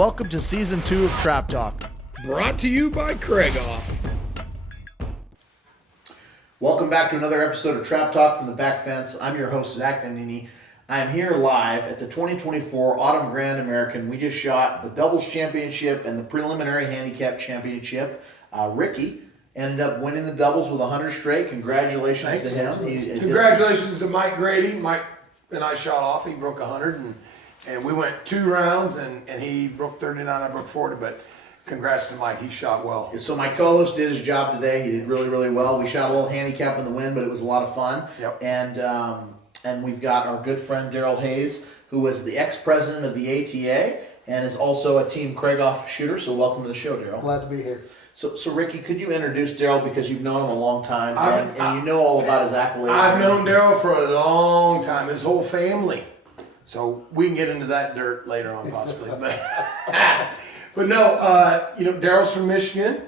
Welcome to Season 2 of Trap Talk. Brought to you by Craigoff. Welcome back to another episode of Trap Talk from the Back Fence. I'm your host, Zach Nannini. I am here live at the 2024 Autumn Grand American. We just shot the Doubles Championship and the Preliminary Handicap Championship. Ricky ended up winning the doubles with 100 straight. Congratulations to him. Congratulations to Mike Grady. Mike and I shot off. He broke 100, and we went 2 rounds, and he broke 39. I broke 40, but congrats to Mike. He shot well. So my co-host did his job today. He did really, really well. We shot a little handicap in the wind, but it was a lot of fun. Yep. And we've got our good friend Daryl Hayes, who was the ex-president of the ATA and is also a Team Craigoff shooter. So welcome to the show, Daryl. Glad to be here. So Ricky, could you introduce Daryl, because you've known him a long time and you know all about his accolades? I've known Daryl for a long time, his whole family. So we can get into that dirt later on possibly. But no, Daryl's from Michigan.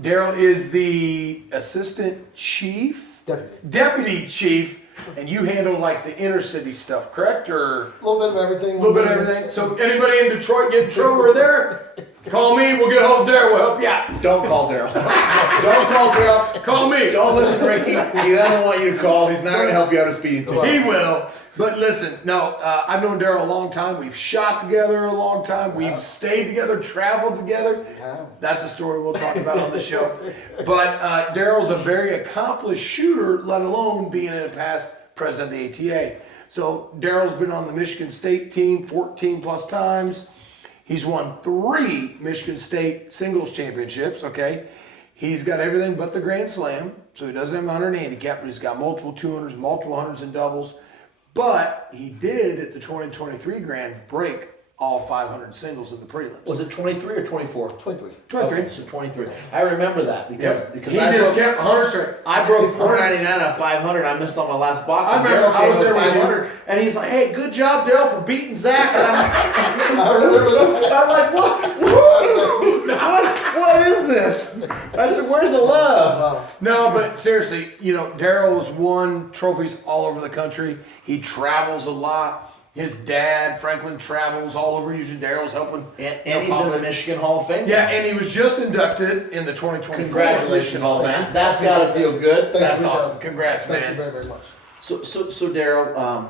Daryl is the assistant chief, deputy chief, and you handle like the inner city stuff, correct? Or A little bit of everything. a little bit of everything. So anybody in Detroit get in trouble over there, call me. We'll get a hold of Daryl. We'll help you out. Don't call Daryl. Don't call Daryl. Call me. Don't listen, Ricky. He doesn't want you to call. He's not going to help you out of speeding ticket. He will. But listen, no, I've known Daryl a long time. We've shot together a long time. We've stayed together, traveled together. Yeah. That's a story we'll talk about on the show. But Daryl's a very accomplished shooter, let alone being in the past president of the ATA. So Daryl's been on the Michigan State team 14 plus times. He's won 3 Michigan State singles championships, okay? He's got everything but the Grand Slam, so he doesn't have a 100 handicap, but he's got multiple 200s, multiple 100s and doubles. But he did at the 2023 Grand break all 500 singles in the prelims. Was it 23 or 24? 23. 23. Okay, so 23. I remember that because he I just broke, kept 100 straight. I broke 499 out of 500. I missed on my last box. I and remember, Daryl I came was with there with you. 500, and he's like, "Hey, good job, Daryl, for beating Zach." And I remember that. I'm like, "What? What is this?" I said, "Where's the love?" Wow. No, but seriously, Daryl's won trophies all over the country. He travels a lot. His dad, Franklin, travels all over. Usually Daryl's helping. And he's in the Michigan Hall of Fame. Yeah, and he was just inducted in the 2024 Congratulations, Michigan Hall of Fame. That's got to feel good. That's you, awesome. guys. Congrats, Thank you man. very, very much. So Daryl,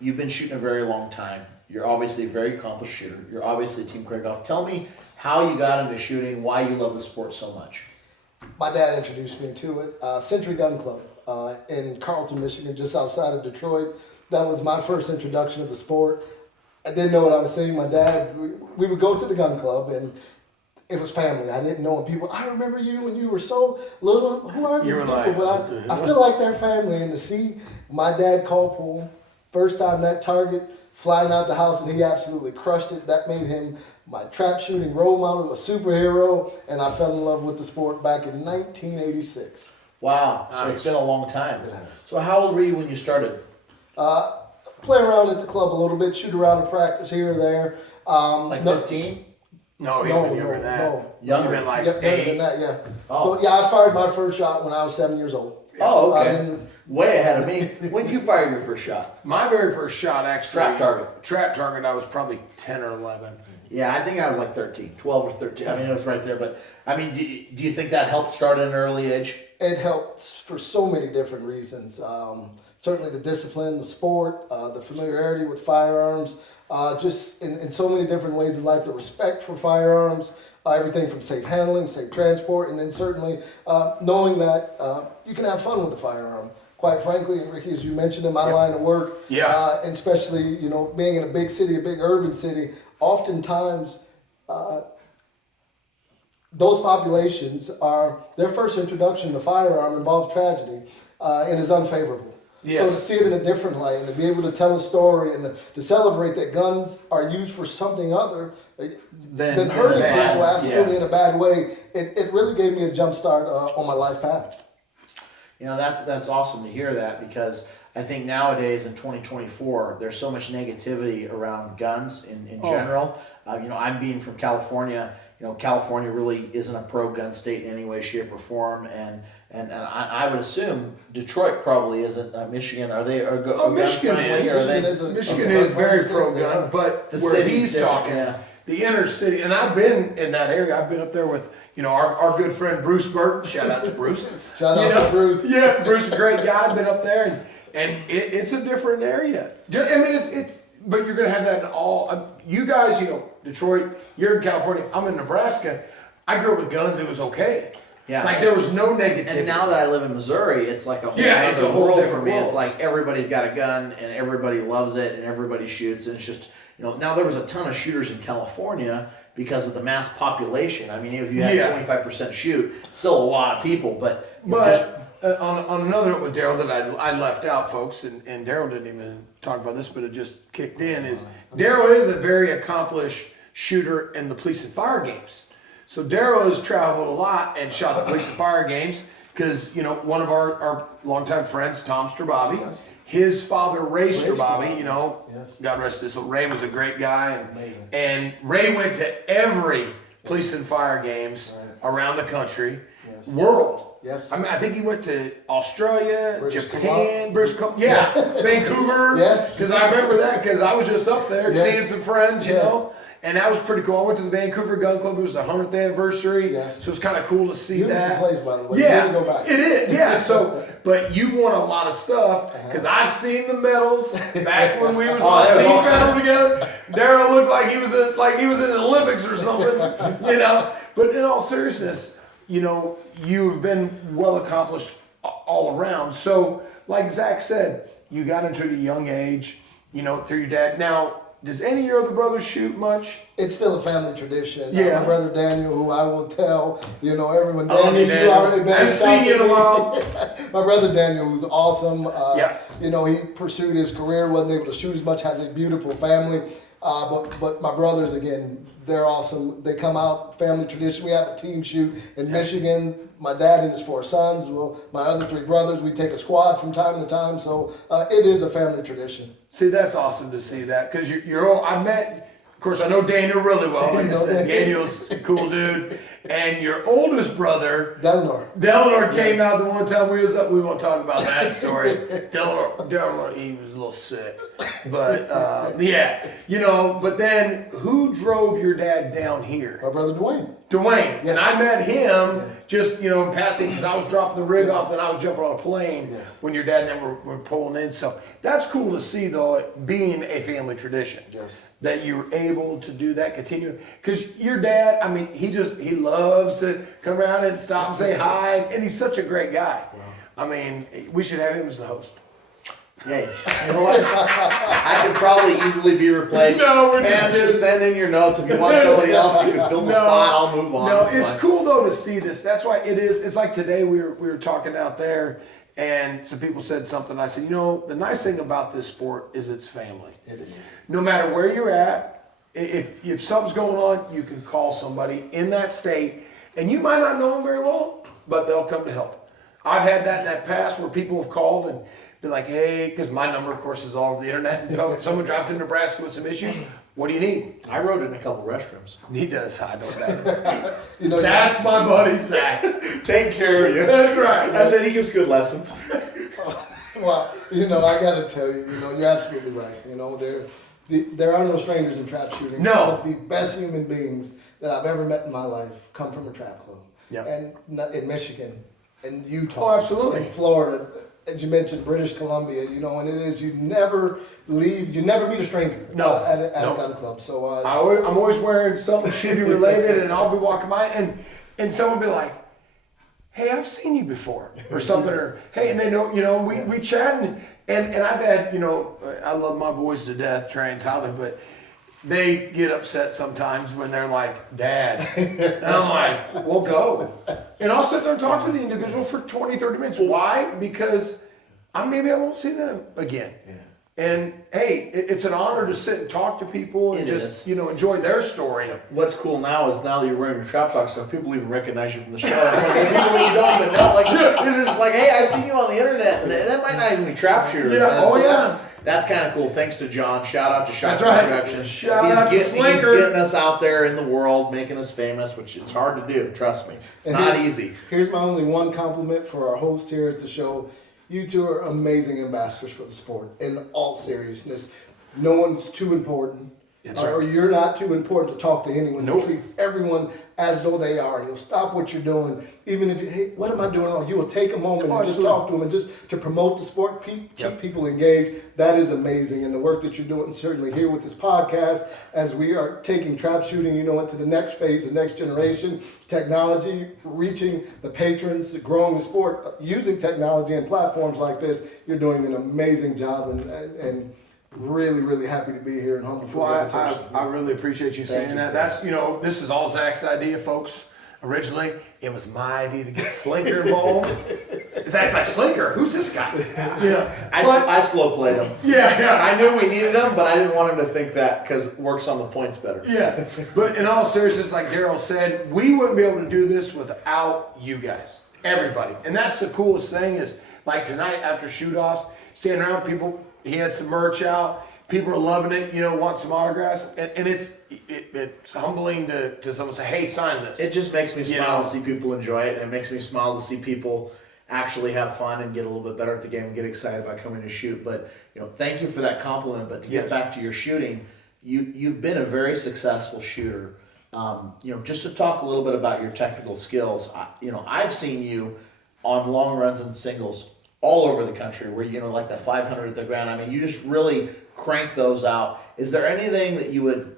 you've been shooting a very long time. You're obviously a very accomplished shooter. You're obviously Team Craigoff. Tell me how you got into shooting, why you love the sport so much. My dad introduced me to it. Century Gun Club in Carlton, Michigan, just outside of Detroit. That was my first introduction of the sport. I didn't know what I was saying. My dad, we would go to the gun club, and it was family. I didn't know people. I remember you when you were so little. Who are these You were people? like, But I feel like they're family. And to see my dad call pool, first time that target, flying out the house, and he absolutely crushed it. That made him my trap shooting role model, a superhero, and I fell in love with the sport back in 1986. Wow. So Nice. it's been a long time. It has. So how old were you when you started? Play around at the club a little bit, shoot around in practice here or there. Like No- 15? No, No, even younger than that. no. Younger. You've been like Yep, younger than 8. that, yeah. Oh. So yeah, I fired my first shot when I was 7 years old. Oh, okay. then- Way ahead of me. When did you fire your first shot? My very first shot, actually. Trap target. I was probably 10 or 11. Yeah, I think I was like 13, 12 or 13. I mean, it was right there. But, I mean, do you think that helped start at an early age? It helps for so many different reasons. Certainly the discipline, the sport, the familiarity with firearms, just in so many different ways in life, the respect for firearms, everything from safe handling, safe transport, and then certainly knowing that you can have fun with a firearm. Quite frankly, Ricky, as you mentioned in my line of work, and especially being in a big city, a big urban city, oftentimes those populations their first introduction to firearm involves tragedy and is unfavorable. Yes. So to see it in a different light and to be able to tell a story and to celebrate that guns are used for something other than hurting people absolutely in a bad way, it really gave me a jump start on my life path. That's awesome to hear that, because I think nowadays in 2024, there's so much negativity around guns in general. I'm being from California. California really isn't a pro-gun state in any way, shape, or form, and I would assume Detroit probably isn't. Michigan, are they gun Michigan friendly? is. Or are they? Michigan is very pro-gun, but The where city's he's different, talking, yeah. the inner city, and I've been in that area. I've been up there with, our good friend Bruce Burton. Shout out to Bruce. Shout out to Bruce. Yeah, Bruce is a great guy. I've been up there, and it's a different area. I mean, it's but you're going to have that in all. You guys, Detroit, you're in California. I'm in Nebraska. I grew up with guns. It was okay. Yeah. Like there was no negativity. And now that I live in Missouri, it's like a whole it's other a whole world for different me. world. It's like everybody's got a gun and everybody loves it and everybody shoots, and it's just, now there was a ton of shooters in California because of the mass population. I mean, if you had 25% shoot, still a lot of people, but on another note with Daryl that I left out, folks, and Daryl didn't even talk about this, but it just kicked in, is Daryl is a very accomplished shooter in the police and fire games. So Daryl has traveled a lot and shot the police and fire games because, one of our longtime friends, Tom Strababi, his father, Ray Strababi, God rest his soul. Ray was a great guy. And Ray went to every police and fire games around the country, world. Yes. I mean, I think he went to Australia, British Japan, Vancouver. Yes. Because I remember that because I was just up there seeing some friends, and that was pretty cool. I went to the Vancouver Gun Club. It was the 100th anniversary. Yes. So it's kind of cool to see Beautiful that. place, by the way. Yeah, You need to go back. it is. Yeah. So, but you've won a lot of stuff because I've seen the medals back when we was on team battle together. Daryl looked like he was in the Olympics or something, But in all seriousness, you've been well accomplished all around. So, like Zach said, you got into it at a young age, through your dad. Now, does any of your other brothers shoot much? It's still a family tradition. Yeah. My brother Daniel, who I will tell, everyone, I love you, Daniel, you already been. I haven't seen you in a while. My brother Daniel, who's awesome. Yeah. He pursued his career, wasn't able to shoot as much, has a beautiful family. But my brothers, again, they're awesome. They come out, family tradition. We have a team shoot in Michigan. My dad and his 4 sons. Well, my other 3 brothers, we take a squad from time to time. So it is a family tradition. See, that's awesome to see that because you're all. I met, of course, I know Daniel really well. Like I said, Daniel's a cool dude, and your oldest brother, Delano, came out the one time we was up. We won't talk about that story. Delano, he was a little sick, but But then, who drove your dad down here? My brother Dwayne. Dwayne, and I met him just in passing because I was dropping the rig off and I was jumping on a plane when your dad and them were pulling in. So that's cool to see, though, it being a family tradition. Yes. That you were able to do that, continue. Because your dad, I mean, he loves to come around and stop and say hi, and he's such a great guy. Wow. I mean, we should have him as the host. Yeah, you know what? I could probably easily be replaced. And just send in your notes if you want somebody else. You can fill the spot. I'll move on. No, it's cool though to see this. That's why it is. It's like today we were talking out there, and some people said something. I said, the nice thing about this sport is it's family. It is. No matter where you're at, if something's going on, you can call somebody in that state, and you might not know them very well, but they'll come to help. I've had that in that past where people have called and be like, hey, because my number, of course, is all over the internet. Someone dropped in Nebraska with some issues. What do you need? I wrote it in a couple restrooms. He does. I know that. That's my buddy, Zach. Take care of you. That's right. I said he gives good lessons. Well, I got to tell you, you're absolutely right. There are no strangers in trap shooting. No. Some of the best human beings that I've ever met in my life come from a trap club. Yeah. And in Michigan, in Utah. Oh, absolutely. In Florida. As you mentioned, British Columbia, and it is, you never leave, you never meet a stranger at a gun club. So I'm always wearing something shooting related, and I'll be walking by, and someone will be like, hey, I've seen you before, or something, or hey, and they know, we chat, and I've had, I love my boys to death, Trey and Tyler, but they get upset sometimes when they're like, Dad. And I'm like, well, go. And I'll sit there and talk to the individual for 20, 30 minutes. Why? Because maybe I won't see them again. Yeah. And hey, it's an honor to sit and talk to people and enjoy their story. What's cool now is now that you're wearing your Trap Talk stuff, people even recognize you from the show. It's like people you don't even know. Like, they're just like, hey, I seen you on the internet. And that might not even be trap shooters. Yeah. That's kind of cool. Thanks to John. Shout out to Shoutouts Productions. He's getting us out there in the world, making us famous, which is hard to do. Trust me. It's not easy. Here's my only one compliment for our host here at the show. You two are amazing ambassadors for the sport. In all seriousness, no one's too important. or you're not too important to talk to anyone. Nope. You treat everyone as though they are. You'll stop what you're doing, even if you, hey, what am I doing wrong? You will take a moment and just talk to them, and just to promote the sport, keep people engaged. That is amazing, and the work that you're doing certainly here with this podcast, as we are taking trap shooting, into the next phase, the next generation, technology, reaching the patrons, growing the sport, using technology and platforms like this. You're doing an amazing job, and really, really happy to be here and humble for the invitation. I really appreciate you saying that. That's, this is all Zach's idea, folks. Originally, it was my idea to get Slinker involved. Zach's like, Slinker? Who's this guy? I slow played him. Yeah. I knew we needed him, but I didn't want him to think that because it works on the points better. Yeah. But in all seriousness, like Daryl said, we wouldn't be able to do this without you guys. Everybody. And that's the coolest thing is, like tonight after shoot-offs, standing around people, he had some merch out. People are loving it, want some autographs. And it's humbling to someone say, hey, sign this. It just makes me smile to see people enjoy it, and it makes me smile to see people actually have fun and get a little bit better at the game and get excited about coming to shoot. But, thank you for that compliment. But to get back to your shooting, you've been a very successful shooter. Just to talk a little bit about your technical skills, I've seen you on long runs and singles all over the country where, like the 500 at the ground. I mean, you just really crank those out. Is there anything that you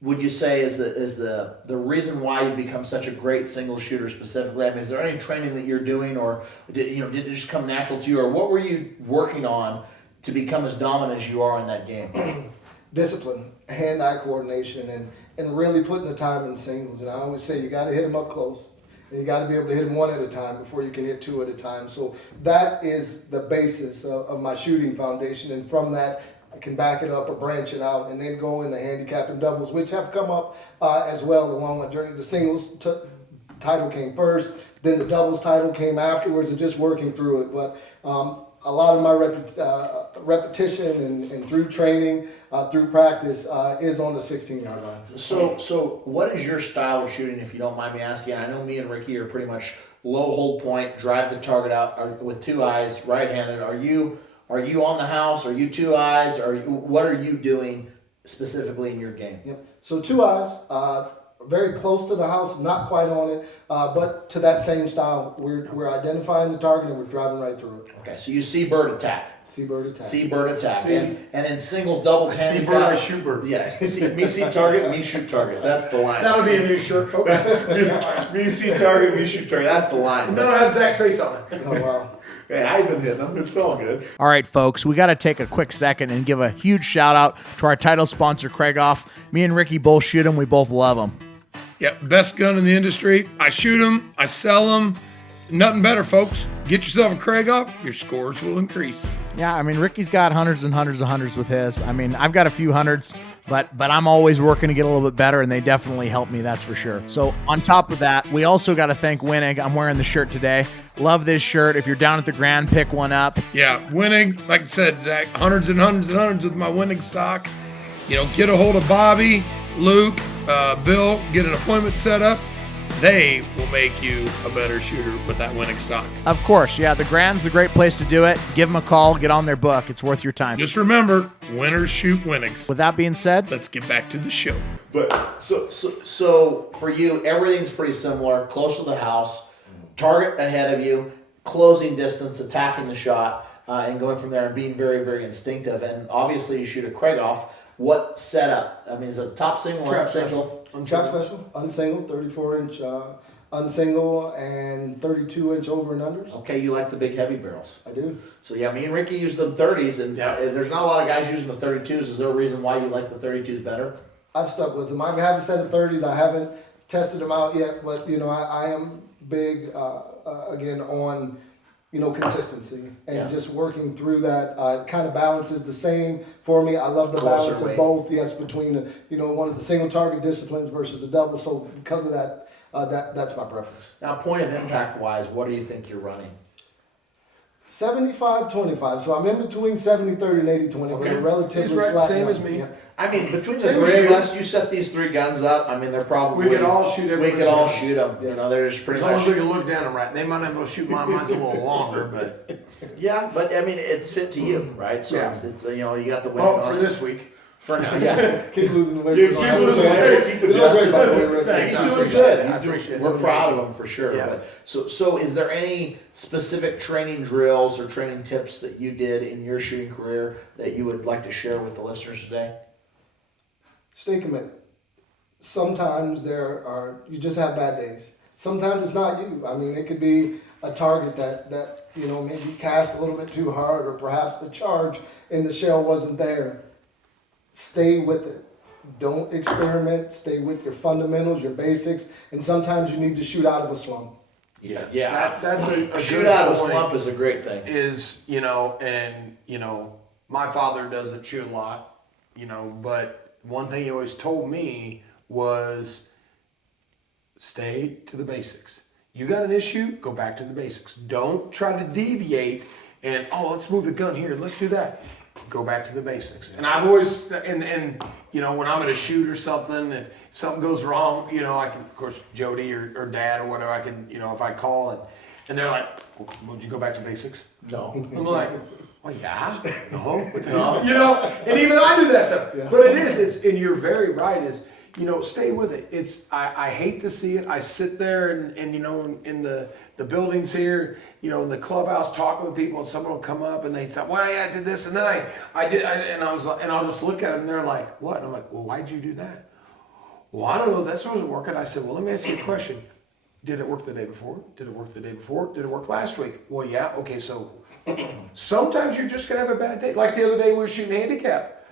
would you say is the reason why you become such a great single shooter specifically? I mean, is there any training that you're doing, or did it just come natural to you, or what were you working on to become as dominant as you are in that game? Discipline, hand-eye coordination, and really putting the time in singles. And I always say you got to hit them up close. And you got to be able to hit them one at a time before you can hit two at a time. So that is the basis of my shooting foundation. And from that, I can back it up or branch it out and then go into handicap and doubles, which have come up as well along my journey. The singles title came first, then the doubles title came afterwards, and just working through it. But a lot of my repetition and through training, through practice, is on the 16-yard line. So what is your style of shooting, if you don't mind me asking? I know me and Ricky are pretty much low hold point, drive the target out with two eyes, right-handed. Are you on the house? Are you two eyes? What are you doing specifically in your game? Yep. So two eyes, very close to the house, not quite on it, but to that same style. We're identifying the target and we're driving right through it. Okay, so you see bird attack. See-bird attack. See-bird attack. And in singles, doubles, See bird, I shoot bird. Yeah, me see target, me shoot target. That's the line. That'll be a new shirt, folks. Me see target, me shoot target. That's the line. That'll have Zach's face on it. Oh, wow. Hey, I've been hitting them. It's all good. All right, folks, we got to take a quick second and give a huge shout out to our title sponsor, Craigoff. Me and Ricky both shoot them. We both love them. Yeah, best gun in the industry. I shoot them. I sell them. Nothing better, folks. Get yourself a Craigoff. Your scores will increase. Yeah, I mean, Ricky's got hundreds and hundreds of hundreds with his. I mean, I've got a few hundreds, but I'm always working to get a little bit better, and they definitely help me, that's for sure. So on top of that, we also got to thank Winnig. I'm wearing the shirt today. Love this shirt. If you're down at the Grand, pick one up. Yeah, Winnig, like I said, Zach, hundreds and hundreds and hundreds with my Winnig stock. Get a hold of Bobby, Luke, Bill, get an appointment set up. They will make you a better shooter with that Winnig stock. Of course, yeah, the Grand's the great place to do it. Give them a call, get on their book. It's worth your time. Just remember, winners shoot Winnigs. With that being said, Let's get back to the show. But so for you, everything's pretty similar. Close to the house, target ahead of you, closing distance, attacking the shot, and going from there and being very, very instinctive. And obviously, you shoot a Craigoff. What setup? I mean, is it a top single or single? Trap special, unsingle, 34-inch unsingle, and 32-inch over and unders. Okay, you like the big heavy barrels. I do. So yeah, me and Ricky use the 30s, and there's not a lot of guys using the 32s. Is there a reason why you like the 32s better? I've stuck with them. I have a set of 30s. I haven't tested them out yet, but I am big again on consistency and just working through that. It kind of balances the same for me. I love the balance of both. Yes, between one of the single target disciplines versus a double. So because of that, that's my preference. Now, point of impact wise, what do you think you're running? 75-25. So I'm in between 70-30 and 80-20, but a relatively flat same line. as me. Yeah. I mean, between the three of us, you set these three guns up. I mean, they're probably We could all shoot We could all shoot them. Yes. They're just pretty As long much. as we can look down them right. They might not be able to shoot mine. Mine's a little longer, but Yeah, but I mean, it's fit to you, right? So it's you got the wind for on it. this week. For now, yeah. Keep losing the weight. You keep losing weight, keep He's doing great, by the way, Rick. Thanks, He's I doing appreciate good. it. I He's doing, appreciate it. we're proud of him for sure. Yeah. But so is there any specific training drills or training tips that you did in your shooting career that you would like to share with the listeners today? Stay committed. Sometimes you just have bad days. Sometimes it's not you. I mean, it could be a target that maybe cast a little bit too hard, or perhaps the charge in the shell wasn't there. Stay with it. Don't experiment. Stay with your fundamentals, your basics, and sometimes you need to shoot out of a slump. Yeah. That's a Shoot good out of point. slump is a great thing. My father doesn't shoot a lot, but one thing he always told me was stay to the basics. You got an issue, go back to the basics. Don't try to deviate and, let's move the gun here, let's do that. Go back to the basics. And I've always, when I'm at a shoot or something, if something goes wrong, I can, of course, Jody or Dad or whatever, I can, if I call and they're like, would you go back to basics? No. I'm like, well, yeah, no. No. And even I do that stuff. Yeah. But and you're very right, stay with it. I hate to see it. I sit there and in the buildings here, in the clubhouse talking with people, and someone will come up and they say, well, yeah, I did this, and then I'll just look at them and they're like, what? And I'm like, well, why'd you do that? Well, I don't know, that wasn't working. I said, well, let me ask you a question. Did it work the day before? Did it work the day before? Did it work last week? Well, yeah. Okay, so sometimes you're just gonna have a bad day. Like the other day we were shooting handicap.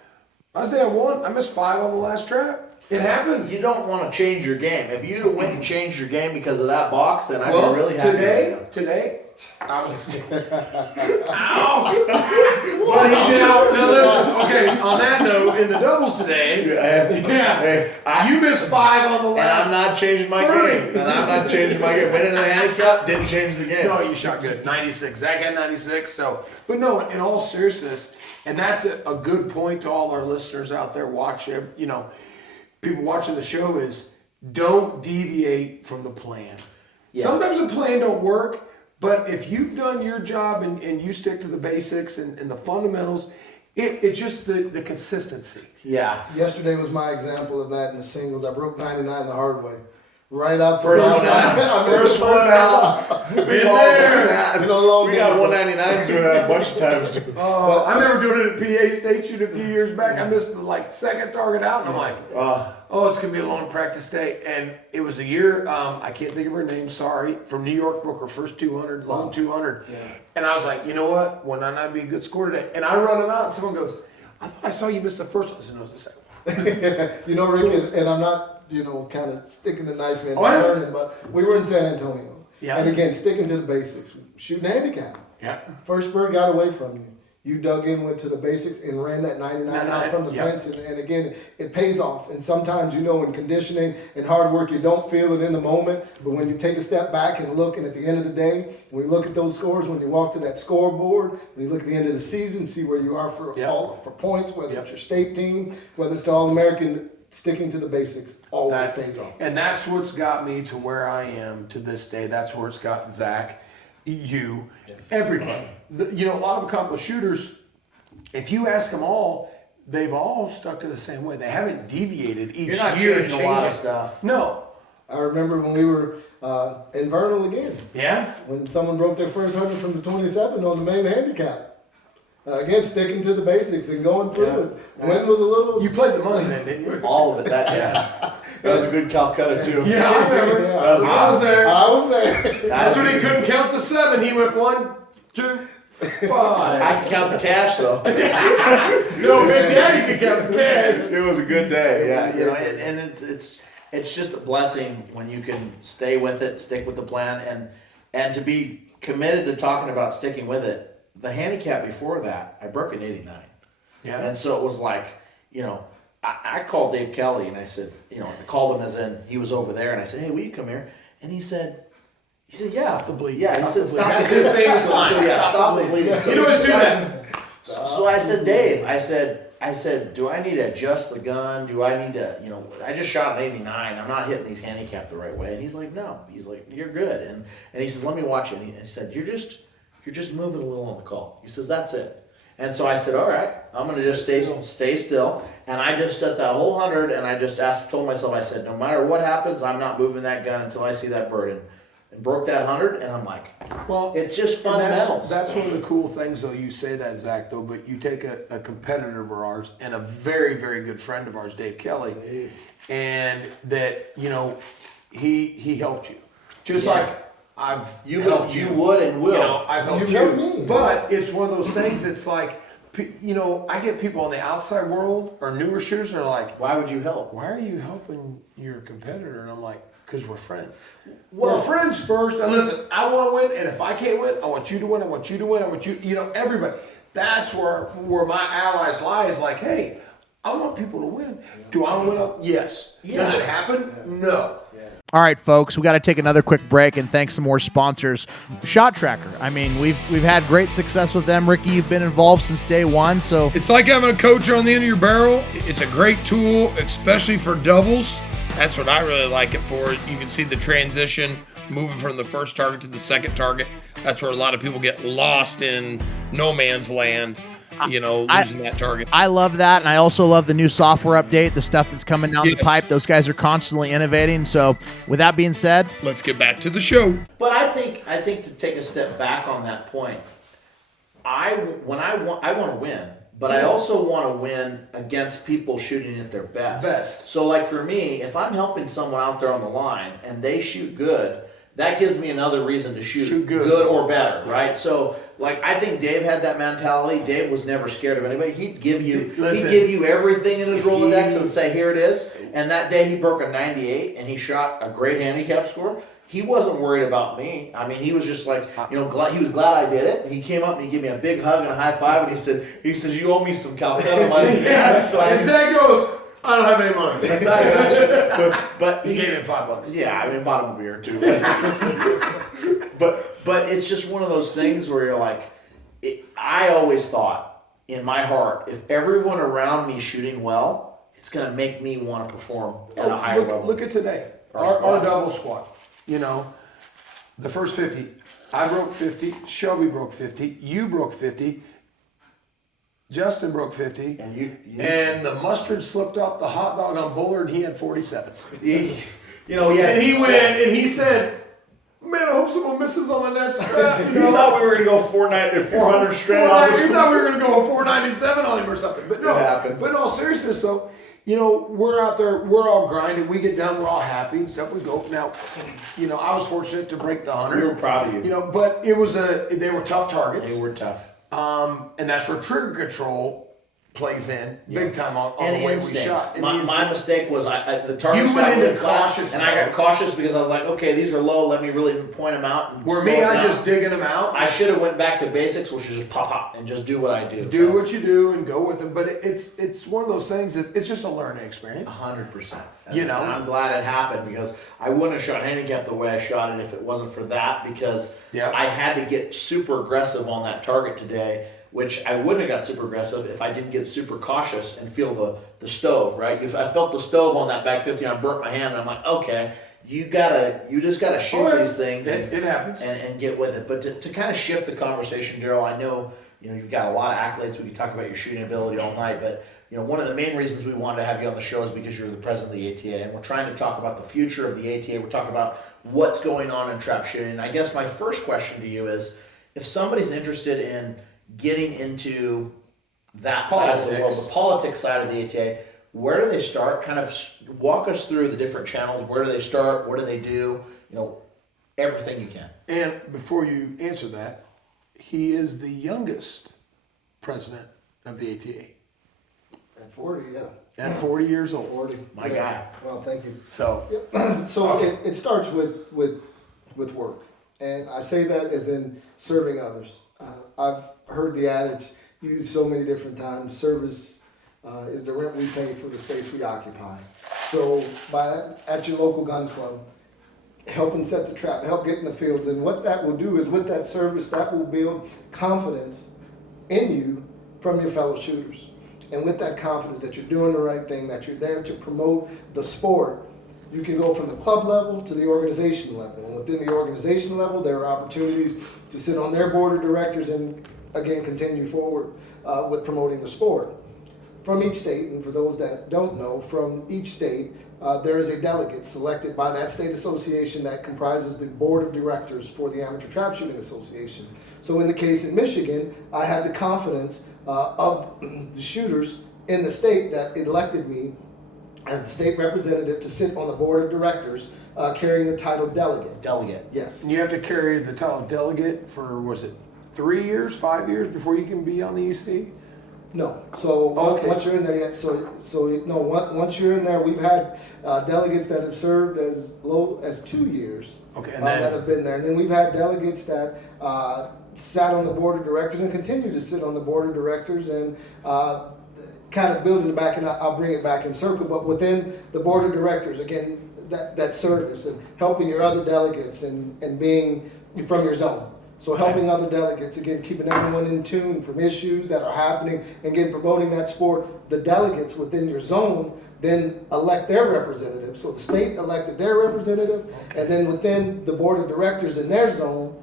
I was there at 1. I missed 5 on the last trap. It happens. You don't want to change your game. If you went and changed your game because of that box, then I'd Well, be really happy. today, I was. Ow! But now listen. Okay, on that note, in the doubles today, you missed 5 on the And last. I'm not changing my game. And I'm not changing my game. Winning the handicap didn't change the game. No, you shot good. 96. Zach had 96. So, but no, in all seriousness, and that's a good point to all our listeners out there watching. People watching the show is don't deviate from the plan. Yeah. Sometimes the plan don't work, but if you've done your job and you stick to the basics and the fundamentals, it's just the consistency. Yeah. Yesterday was my example of that in the singles. I broke 99 the hard way. Right up. First one out. First one out. Been We've all done that. Been a long We got day. 199s doing that a bunch of times. Oh, I remember doing it at PA State shoot a few years back. I missed the second target out, and I'm like, it's gonna be a long practice day. And it was a year, I can't think of her name, sorry, from New York, broke her first 200, long 200. Yeah. And I was like, you know what? 199 would be a good score today. And I run them out, and someone goes, I thought I saw you miss the first one. I said, no, it's the second one. Rick, and I'm not, kind of sticking the knife in and yeah. learning, but we were in San Antonio. Yeah. And again, sticking to the basics, shooting handicap. Yeah. First bird got away from you. You dug in, went to the basics, and ran that 99 out from the fence. And again, it pays off. And sometimes, in conditioning and hard work, you don't feel it in the moment. But when you take a step back and look, and at the end of the day, when you look at those scores, when you walk to that scoreboard, when you look at the end of the season, see where you are for points, whether it's your state team, whether it's the All-American, sticking to the basics always pays off. And that's what's got me to where I am to this day. That's where it's got Zach, you, everybody. A lot of accomplished shooters, if you ask them all, they've all stuck to the same way. They haven't deviated each You're not year. changing a lot of stuff. No. I remember when we were in Vernal again, Yeah? when someone broke their first 100 from the 27 on the main handicap. Again, sticking to the basics and going through it. Wind was a little... You played the money then, didn't you? All of it. That was a good Calcutta too. Yeah, I remember. Yeah. I was there. I was there. That's when he couldn't count to 7. He went 1, 2, 5. I can count the cash though. No, Big Daddy could count the cash. It was a good day. Yeah, it's just a blessing when you can stay with it, stick with the plan, and to be committed to talking about sticking with it. The handicap before that, I broke an 89. Yeah. And so it was like, I called Dave Kelly and I said, I called him as in he was over there and I said, hey, will you come here? And he said, yeah. Stop the bleeding. Yeah, he said, stop That's the his bleeding. famous line. So yeah, stop the bleeding. Yeah. So You always do that. So I said, Dave, I said, do I need to adjust the gun? Do I need to, I just shot an 89. I'm not hitting these handicap the right way. And he's like, no. He's like, you're good. And he says, let me watch it. And he said, you're just moving a little on the call. He says, that's it. And so I said, all right, I'm gonna just stay still. And I just set that whole 100, and I just told myself, I said, no matter what happens, I'm not moving that gun until I see that bird. And broke that 100, and I'm like, Well, it's just and fundamentals. That's one of the cool things, though. You say that, Zach, though, but you take a competitor of ours and a very, very good friend of ours, Dave Kelly, and that, you know, he helped you. Just like I've helped you. You would and will. You know, I've helped You helped you. me. But it's one of those things, it's like, you know, I get people in the outside world or newer shooters that are like, Why would you help? why are you helping your competitor? And I'm like, because we're friends. Well- We're friends first. And listen, I want to win, and if I can't win, I want you to win. I want you to win. I want you, you know, everybody. That's where my allies lie. Is like, hey, I want people to win. Do I win? Yes. Does it happen? No. All right, folks, we got to take another quick break and thank some more sponsors. Shot Tracker. I mean, we've had great success with them. Ricky, you've been involved since day one, so It's like having a coacher on the end of your barrel. It's a great tool, especially for doubles. That's what I really like it for. You can see the transition moving from the first target to the second target. That's where a lot of people get lost in no man's land, you know, losing that target. I love that, and I also love the new software update, the stuff that's coming down the Yes. pipe. Those guys are constantly innovating. So, with that being said, Let's get back to the show. But I think to take a step back on that point, I want to win, but I also want to win against people shooting at their best. So like for me, if I'm helping someone out there on the line and they shoot good, that gives me another reason to shoot good or better, right? So like I think Dave had that mentality. Dave was never scared of anybody. He'd give you everything in his Rolodex and say, here it is. And that day he broke a 98 and he shot a great handicap score. He wasn't worried about me. I mean, he was just like, you know, he was glad I did it. He came up and he gave me a big hug and a high five, and he says, you owe me some Calcutta money. So And Zach goes, I don't have any money. I got you. But He gave him $5. yeah, I mean, bought him a beer too. But it's just one of those things where you're like, I always thought in my heart, if everyone around me shooting well, it's gonna make me want to perform at a higher level. Look at today. Our Our squad. double squad. You know, the first 50. I broke 50. Shelby broke 50. You broke 50. Justin broke 50. And you And the mustard slipped off the hot dog on Bullard, and he had 47. you know, yeah. And he went and he said, man, I hope someone misses on the next strap. You You know? thought we were gonna go 400 straight on this You thought we were going to go 497 on him or something. But no, It happened. but in all seriousness, though, you know, we're out there, we're all grinding. We get done, we're all happy and stuff. We go. Now, you know, I was fortunate to break the 100. We were proud of you. You know, but they were tough targets. They were tough. And that's where trigger control plays in big time on And the way we instincts. shot. And My, the my mistake was the target You shot went into really flat, cautious and I got mode. cautious because I was like, okay, these are low. Let me really point them out. And Where slow me, them I down. just digging them out. I should have went back to basics, which is just pop and just do what I do. Do what you do and go with them. But it's one of those things. It's just a learning experience. 100%. You know? and I'm glad it happened because I wouldn't have shot handicap the way I shot it if it wasn't for that. Because Yeah. I had to get super aggressive on that target today, which I wouldn't have got super aggressive if I didn't get super cautious and feel the stove, right? If I felt the stove on that back 50 and I burnt my hand, and I'm like, okay, you just gotta shoot these things It happens. and get with it. But to kind of shift the conversation, Daryl, I know you've got a lot of accolades. We can talk about your shooting ability all night, but one of the main reasons we wanted to have you on the show is because you're the president of the ATA, and we're trying to talk about the future of the ATA. We're talking about what's going on in trap shooting. And I guess my first question to you is, if somebody's interested in getting into that side of the world, the politics side of the ATA, where do they start? Kind of walk us through the different channels. Where do they start? What do they do? Everything you can. And before you answer that, he is the youngest president of the ATA. At 40, yeah. At 40 years old. 40. My yeah. guy. Well, thank you. So, So it starts with work, and I say that as in serving others. I've heard the adage used so many different times. Service is the rent we pay for the space we occupy. So at your local gun club, helping set the trap, help get in the fields, and what that will do is with that service, that will build confidence in you from your fellow shooters. And with that confidence that you're doing the right thing, that you're there to promote the sport, you can go from the club level to the organization level. And within the organization level, there are opportunities to sit on their board of directors and again, continue forward with promoting the sport. From each state, and for those that don't know, from each state, there is a delegate selected by that state association that comprises the board of directors for the Amateur Trap Shooting Association. So in the case in Michigan, I had the confidence of the shooters in the state that elected me as the state representative to sit on the board of directors carrying the title delegate. Delegate. Yes. And you have to carry the title of delegate for, was it 3 years, 5 years before you can be on the EC? No. So Okay. once you're in there, no. Once you're in there, we've had delegates that have served as low as 2 years. Okay, and that then have been there. And then we've had delegates that sat on the board of directors and continue to sit on the board of directors and kind of building it back. And I'll bring it back in circle. But within the board of directors, again, that service and helping your other delegates and being from your zone. So helping other delegates, again, keeping everyone in tune from issues that are happening, and again, promoting that sport. The delegates within your zone then elect their representative. So the state elected their representative, and then within the board of directors in their zone,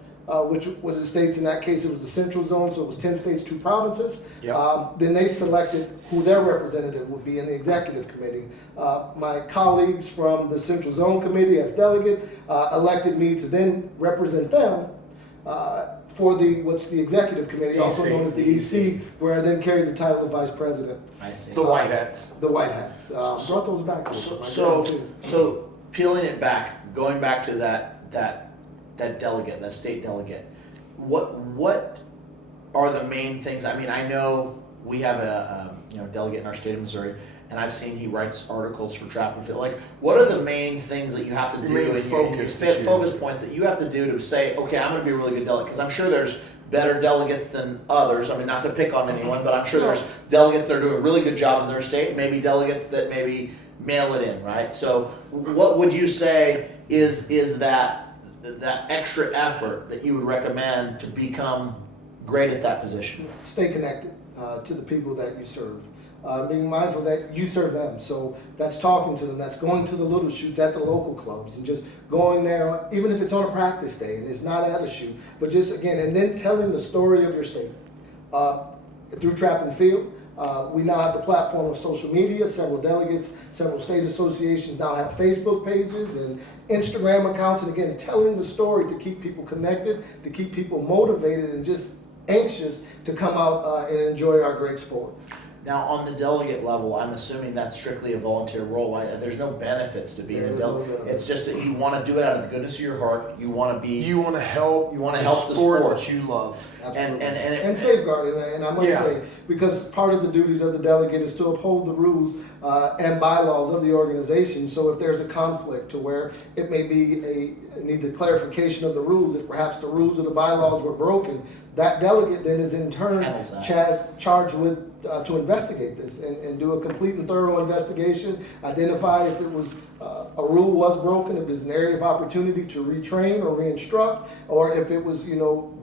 which was the states, in that case, it was the central zone, so it was 10 states, 2 provinces. Yep. Then they selected who their representative would be in the executive committee. My colleagues from the central zone committee as delegate elected me to then represent them for what's the executive committee, also known as the EC, where I then carried the title of vice president. I see. the White Hats. The White Hats. Brought those back. So peeling it back, going back to that delegate, that state delegate, what are the main things? I mean, I know we have a delegate in our state of Missouri, and I've seen he writes articles for Trap and Field. Like, what are the main things that you have to do, main and focus your that you- focus points that you have to do to say, okay, I'm going to be a really good delegate? Because I'm sure there's better delegates than others. I mean, not to pick on anyone, but I'm sure there's delegates that are doing really good jobs in their state, and maybe delegates that maybe mail it in, right? So what would you say is that extra effort that you would recommend to become great at that position? Stay connected to the people that you serve. Being mindful that you serve them. So that's talking to them, that's going to the little shoots at the local clubs and just going there, even if it's on a practice day and it's not at a shoot, but just again, and then telling the story of your state. Through Trap and Field, we now have the platform of social media. Several delegates, several state associations now have Facebook pages and Instagram accounts, and again, telling the story to keep people connected, to keep people motivated and just anxious to come out and enjoy our great sport. Now, on the delegate level, I'm assuming that's strictly a volunteer role. There's no benefits to being a There is delegate. no benefits. It's just that you want to do it out of the goodness of your heart. You want to be, You want to help. You wanna help the sport. that you love. Absolutely. and safeguard it, and I must Yeah. say, because part of the duties of the delegate is to uphold the rules and bylaws of the organization. So if there's a conflict to where it may be need a clarification of the rules, if perhaps the rules or the bylaws were broken, that delegate then is in turn Handles that. charged with to investigate this and do a complete and thorough investigation, identify if it was a rule was broken, if it's an area of opportunity to retrain or re-instruct, or if it was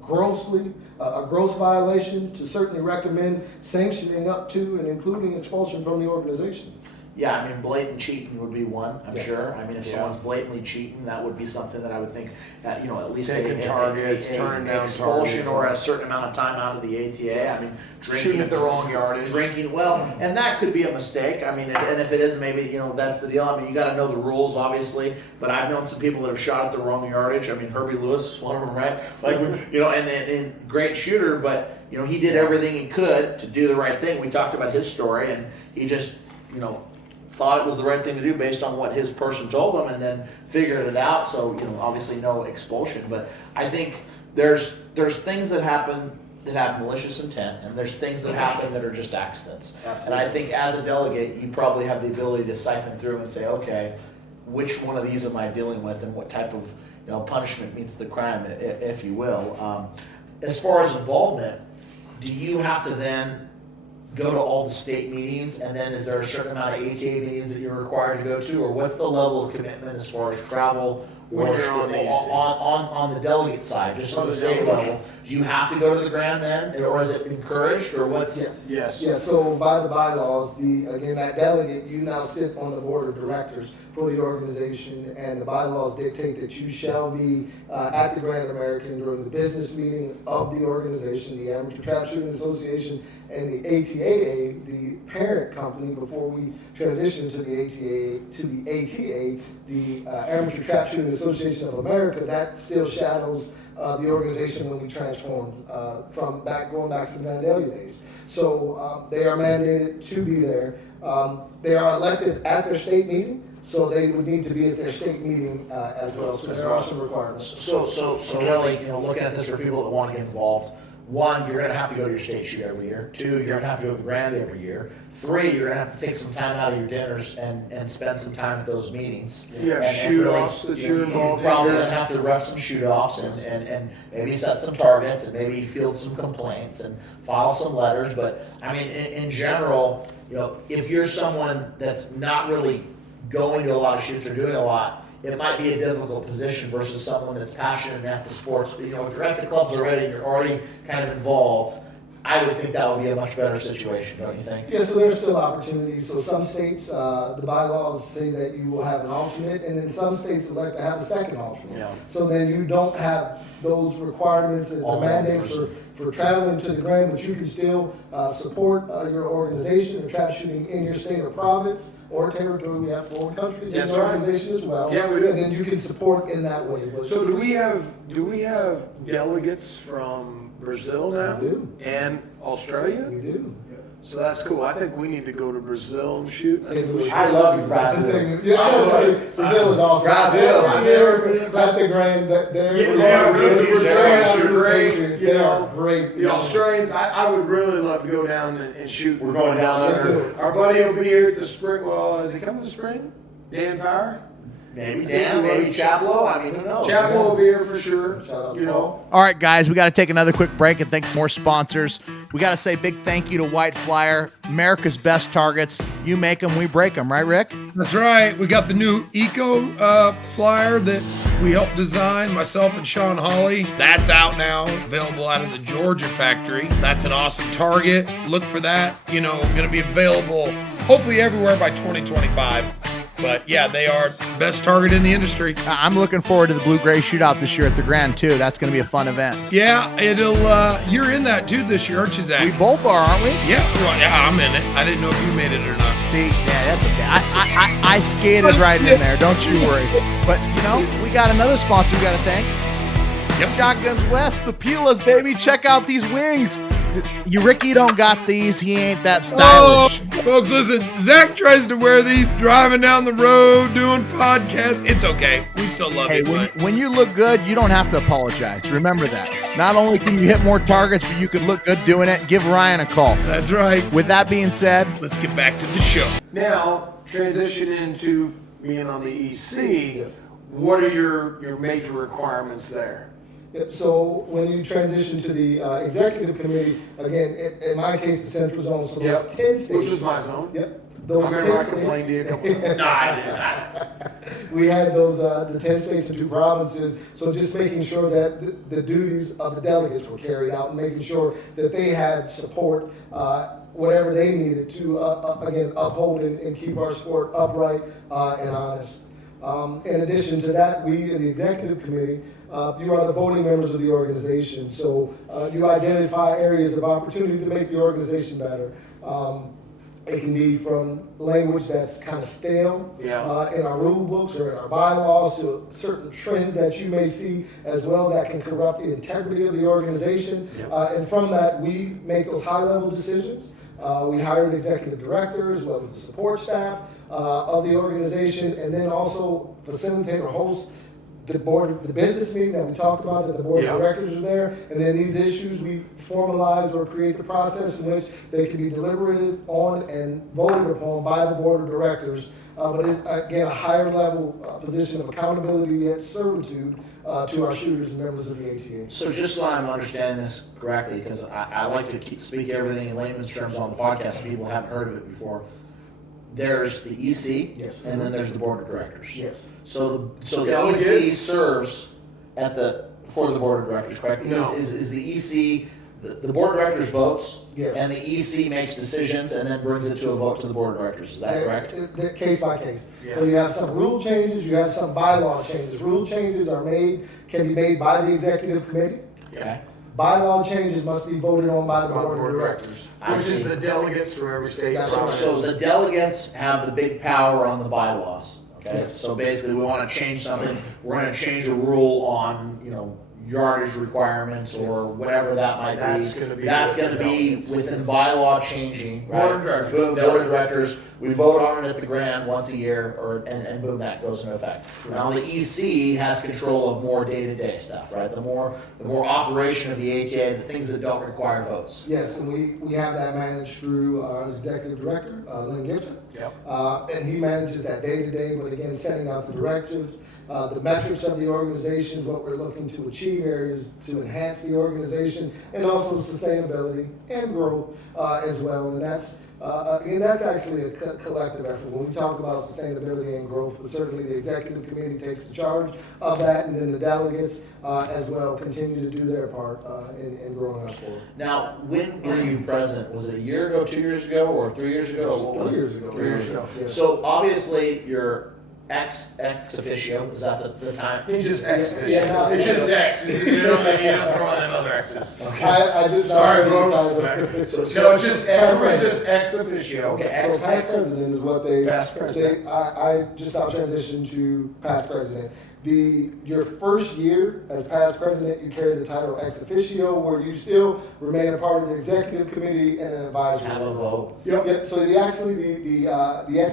grossly a gross violation, to certainly recommend sanctioning up to and including expulsion from the organization. yeah, I mean, blatant cheating would be one, I'm Yes. sure. I mean, if Yeah. someone's blatantly cheating, that would be something that I would think, at least Taking targets, turning down expulsion targets. or a certain amount of time out of the ATA. I mean, Shooting at the wrong yardage. Drinking, well, and that could be a mistake. I mean, and if it is, maybe, that's the deal. I mean, you got to know the rules, obviously. But I've known some people that have shot at the wrong yardage. I mean, Herbie Lewis is one of them, right? Like, and great shooter, but, he did everything he could to do the right thing. We talked about his story, and he just, thought it was the right thing to do based on what his person told him, and then figured it out. So, obviously no expulsion. But I think there's things that happen that have malicious intent, and there's things that happen that are just accidents. Absolutely. And I think as a delegate, you probably have the ability to siphon through and say, okay, which one of these am I dealing with, and what type of punishment meets the crime, if you will. As far as involvement, do you have to then go to all the state meetings, and then is there a certain amount of ATA meetings that you're required to go to, or what's the level of commitment as far as travel When or you're on the EC. on the delegate side, just On on the the state delegate. level? Do do you have to go to the Grand then, or is it encouraged, or what's? Yes. Yeah, so by the bylaws, again, that delegate, you now sit on the board of directors for the organization, and the bylaws dictate that you shall be at the Grand American during the business meeting of the organization, the Amateur Trap Shooting Association, and the ATAA, the parent company. Before we transition to the ATA, the Amateur Trap Shooting Association of America, that still shadows the organization when we transformed from going back to the Vandalia days. So they are mandated to be there. They are elected at their state meeting, so they would need to be at their state meeting as well. So there are some requirements. So really, looking at this for people that want to get involved, one, you're going to have to go to your state shoot every year. Two, you're going to have to go to the Grand every year. Three, you're going to have to take some time out of your dinners and spend some time at those meetings. Yeah, and shoot-offs really, that you're involved in. You're probably going to have to ref some shoot-offs and maybe set some targets and maybe field some complaints and file some letters. But I mean, in general, if you're someone that's not really going to a lot of shoots or doing a lot, it might be a difficult position versus someone that's passionate at the sports. But if you're at the clubs already and you're already kind of involved, I would think that would be a much better situation, don't you think? Yeah, so there's still opportunities. So some states, the bylaws say that you will have an alternate, and then some states elect to have a second alternate. Yeah. So then you don't have those requirements and the mandates for traveling to the Grand, but you can still support your organization or trap shooting in your state or province or territory. We have 4 countries in the organization as well. Yeah, we do. And then you can support in that way. But So do we have delegates from Brazil now? We do. And Australia? we do. So that's cool. I think we need to go to Brazil and shoot. I love you, Brazil. Yeah, I gotta tell you, Brazil is awesome. Brazil. Every year at the Grand, they're great. They are great. The Australians, I would really love to go down and shoot. We're going down there. Our buddy will be here at the spring. Well, is he coming to spring? Dan Power? Maybe Dan, maybe Chaplow. I mean, who knows? Chapel will be here for sure. Shout out to Paul. All right, guys, we got to take another quick break and thank some more sponsors. We got to say big thank you to White Flyer, America's best targets. You make them, we break them, right, Rick? That's right. We got the new Eco flyer that we helped design, myself and Sean Hawley. That's out now, available out of the Georgia factory. That's an awesome target. Look for that. Going to be available hopefully everywhere by 2025. But yeah, they are best target in the industry. I'm looking forward to the Blue-Gray Shootout this year at the Grand, too. That's going to be a fun event. Yeah, you're in that too this year, aren't you, Zach? We both are, aren't we? Yeah, well, yeah, I'm in it. I didn't know if you made it or not. See, yeah, that's okay. I skated right in there. Don't you worry. But, we got another sponsor we got to thank. Yep. Shotguns West, the Pilas, baby. Check out these wings. Ricky don't got these. He ain't that stylish. Oh, folks, listen. Zach tries to wear these driving down the road, doing podcasts. It's okay. We still love Hey, it. when you look good, you don't have to apologize. Remember that. Not only can you hit more targets, but you can look good doing it. Give Ryan a call. That's right. With that being said, Let's get back to the show. Now, transition into being on the EC. Yes. What are your major requirements there? Yep, so when you transition to the executive committee, again, in my case, the central zone, so those 10 states. Which was my zone. Yep. Those I 10 remember I states. complained to you a couple No, I did not. We had those, the 10 states and 2 provinces, so just making sure that the duties of the delegates were carried out and making sure that they had support, whatever they needed to, again, uphold and keep our sport upright and honest. In addition to that, we in the executive committee, you are the voting members of the organization, so you identify areas of opportunity to make the organization better. It can be from language that's kind of stale in our rule books or in our bylaws to certain trends that you may see as well that can corrupt the integrity of the organization. And from that, we make those high-level decisions. We hire the executive director as well as the support staff of the organization, and then also facilitate or host the business meeting that we talked about, that the board of directors are there, and then these issues we formalize or create the process in which they can be deliberated on and voted upon by the board of directors. But it's, again, a higher level position of accountability yet servitude to our shooters and members of the ATA. So just so I'm understanding this correctly, because I like to speak everything in layman's terms on the podcast, so people haven't heard of it before. There's the EC, Yes. and then there's the board of directors. Yes. So the Delegates. EC serves at the for the board of directors, correct? No. Is the EC, the board of directors votes, Yes. and the EC makes decisions and then brings it to a vote to the board of directors, is that correct? Case by case. Yeah. So you have some rule changes, you have some bylaw changes. Rule changes can be made by the executive committee. Okay. Bylaw changes must be voted on by the Board board of of directors. directors, I which is see. the delegates from every state. That's province. So the delegates have the big power on the bylaws, okay? Yes. So basically, we wanna change something, we're gonna change a rule on, yardage requirements or whatever that might be. That's gonna be That's gonna be within bylaw changing, right? Board of directors. Boom, board of directors, we vote on it at the Grand once a year, and boom, that goes into effect. Now, the EC has control of more day-to-day stuff, right? The more operation of the ATA, the things that don't require votes. Yes, and we have that managed through our executive director, Lynn Gibson. Yep. And he manages that day to day, but again, setting out the directives, the metrics of the organization, what we're looking to achieve, areas to enhance the organization, and also sustainability and growth as well. And that's actually a collective effort. When we talk about sustainability and growth, certainly the executive committee takes the charge of that, and then the delegates as well continue to do their part in growing us forward. Now, when were you president? Was it a year ago, 2 years ago, or 3 years ago? What was 3 it? years ago. 3 years ago. Yes. So obviously, you're ex officio, is that the time? He just X. Yeah, no, It's just X. You don't throw in other X's. I just Sorry, folks. folks. So it's just everybody's just ex officio. Okay. So past president is what they. Past president. I just now transitioned to past president. Your first year as past president, you carry the title ex officio, where you still remain a part of the executive committee and an advisory. Have a vote. Yep. So the ex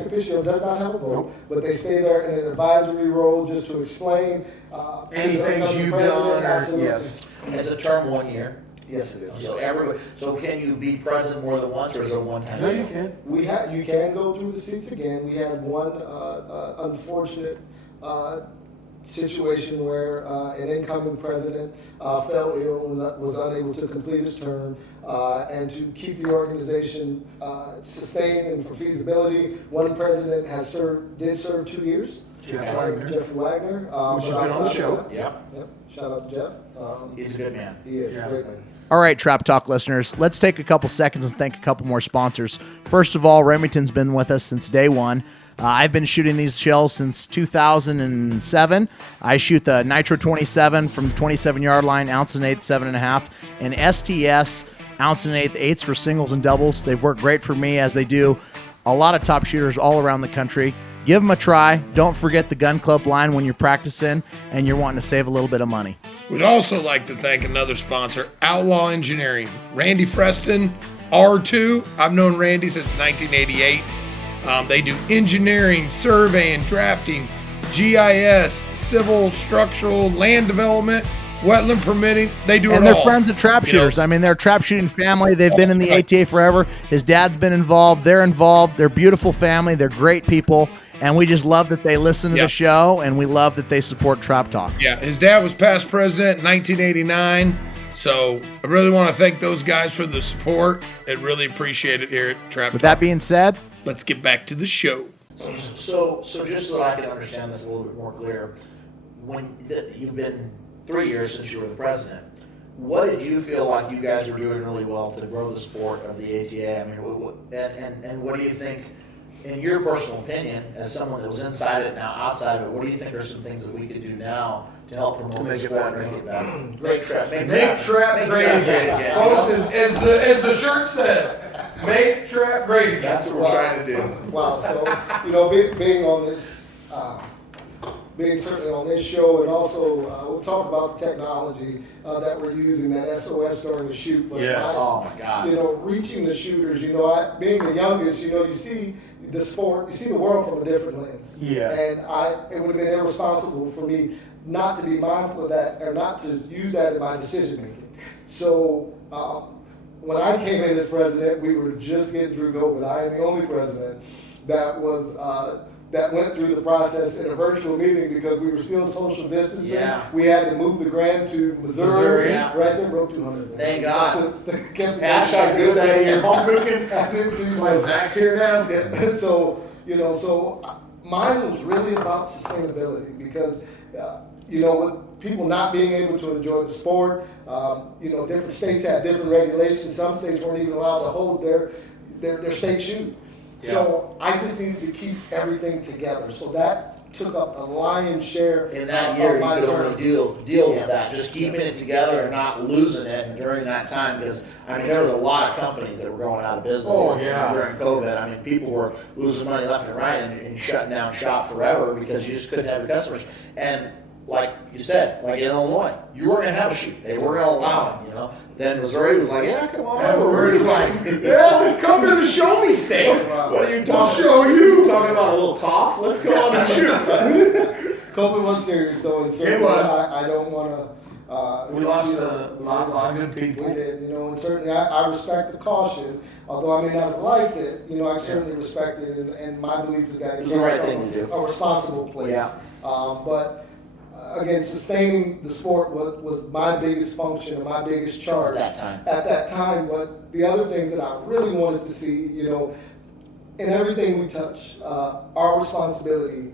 officio does not have a vote, but they stay there in an advisory role just to explain Any to the things you've president. done, or Absolutely. yes. It's a term 1 year. Yes, it is. So can you be president more than once, or is it a one-time? No, deal? you can. You can go through the seats again. We had one unfortunate situation where an incoming president fell ill and was unable to complete his term, and to keep the organization sustained and for feasibility, one president did serve 2 years. Jeff Wagner. Jeff Wagner, Which has been on the show. Yep, Yep. Shout out to Jeff. he's a good man. He is Yeah. great man. All right, Trap Talk listeners, let's take a couple seconds and thank a couple more sponsors. First of all, Remington's been with us since day one. I've been shooting these shells since 2007. I shoot the Nitro 27 from the 27-yard line, ounce and eighth, 7.5, and STS ounce and eighth, eighths for singles and doubles. They've worked great for me, as they do a lot of top shooters all around the country. Give them a try. Don't forget the gun club line when you're practicing and you're wanting to save a little bit of money. We'd also like to thank another sponsor, Outlaw Engineering. Randy Freston, R2. I've known Randy since 1988. They do engineering, surveying, drafting, GIS, civil, structural, land development, wetland permitting. They do it all. And they're friends of trap You know, shooters. I mean, they're a trap shooting family. They've been in the ATA forever. His dad's been involved. They're involved. They're a beautiful family. They're great people. And we just love that they listen to Yep. the show, and we love that they support Trap Talk. Yeah, his dad was past president in 1989. So I really want to thank those guys for the support. I really appreciate it here at Trap With Talk. that being said, Let's get back to the show. So just so that I can understand this a little bit more clear, you've been 3 years since you were the president. What did you feel like you guys were doing really well to grow the sport of the ATA? I mean, and what do you think, in your personal opinion, as someone that was inside it now, outside of it, what do you think are some things that we could do now to help promote the make it sport, better. make it better? Make trap, Make trap great again. Folks, as the shirt says, make trap great again. That's what we're trying to do. Wow. So, being on this, being certainly on this show, and also we'll talk about the technology that we're using, that SOS during the shoot. But Yes. Oh my God. reaching the shooters. Being the youngest, you see the sport, you see the world from a different lens. Yeah. And it would have been irresponsible for me not to be mindful of that, or not to use that in my decision making. So when I came in as president, we were just getting through COVID. I am the only president that was that went through the process in a virtual meeting because we were still social distancing. Yeah. We had to move the Grand to Missouri. Missouri, yeah. Right there, broke 200. Thank God. Kept Ash, I do that in your home cooking. I didn't do My so. Zach's here now. Yeah, so mine was really about sustainability because with people not being able to enjoy the sport, different states have different regulations. Some states weren't even allowed to hold their state shoot. Yeah. So I just needed to keep everything together. So that took up the lion's share In that year, of you my could time. only deal with that, just keeping it together and not losing it during that time, because, I mean, there was a lot of companies that were going out of business Oh, yeah. during COVID. I mean, people were losing money left and right and shutting down shop forever because you just couldn't have your customers. And like you said, like in Illinois, you weren't gonna have a shoot. They weren't gonna allow it, Then Missouri was like, yeah, come on over. We're just like, yeah, come to the show me state. What are you I'll talking show you. Talking about a little cough? Let's go on and shoot. COVID was serious though, and certainly was. I don't want to. We lost a lot of good people. We did, and certainly I respect the caution, although I may not have liked it, I certainly respect it, and my belief is that It was the right thing to do. a responsible place. Yeah. But again, sustaining the sport was my biggest function and my biggest charge At that time. At that time, but the other things that I really wanted to see, in everything we touch, our responsibility